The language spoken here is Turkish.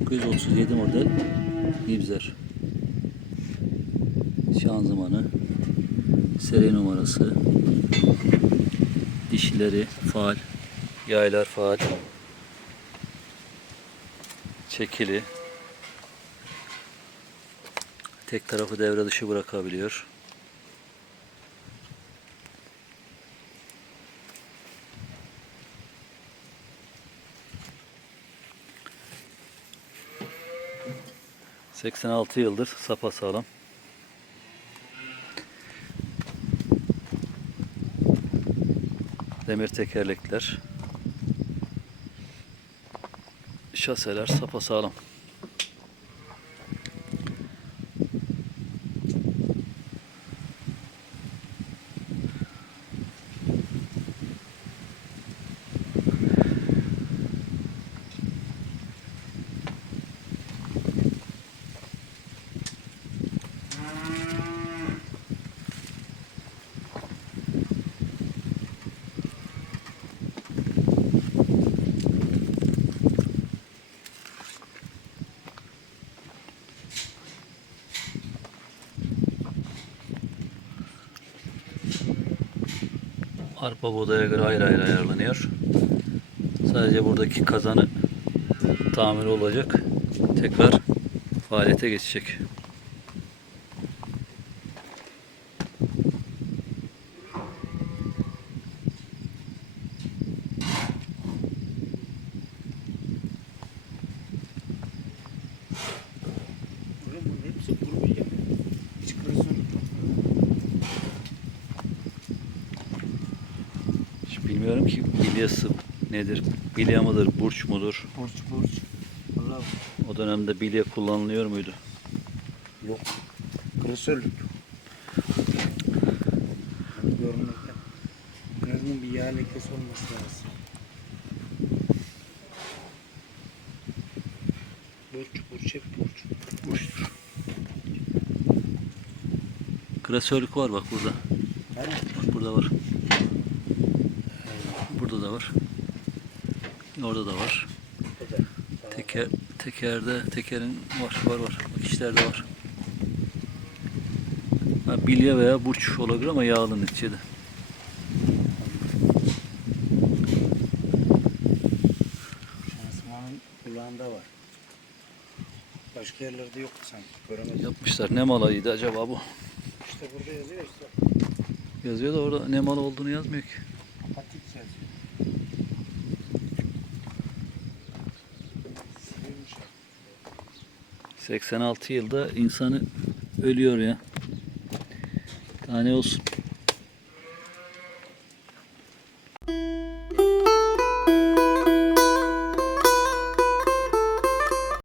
1937 model Nibzer. Şanzımanı, seri numarası, dişleri faal, yaylar faal, çekili, tek tarafı devre dışı bırakabiliyor. ...86 yıldır sapasağlam. Demir tekerlekler. Şaseler sapasağlam. Arpa buğdaya göre ayrı ayrı ayarlanıyor. Sadece buradaki kazanı tamir olacak. Tekrar faaliyete geçecek. Bunun hepsi kuru. Hiç bilmiyorum ki bilyası nedir? Bilya mıdır, burç mudur? Borç borç. Valla O dönemde bilye kullanılıyor muydu? yok. Klasörlük. Bunu görmekten. Bunun bir yağ lekesi olması lazım. Borç borç hep borç. Burçtur. Klasörlük var bak burada. Hani? Bak burada var. Burada da var. Orada da var. Teker, tekerde, tekerin var, var, var. Bak işlerde var. Ha, bilye veya burç olabilir ama yağlı neticede. Şansımanın kulağında var. Başka yerlerde yoktu sanki. Göremedim. Yapmışlar. Ne malıydı acaba bu? İşte burada yazıyor işte. Yazıyor da orada ne mal olduğunu yazmıyor ki. Apatik yazıyor. Silinmiş ya. 86 yılda insanı ölüyor ya. Tane olsun.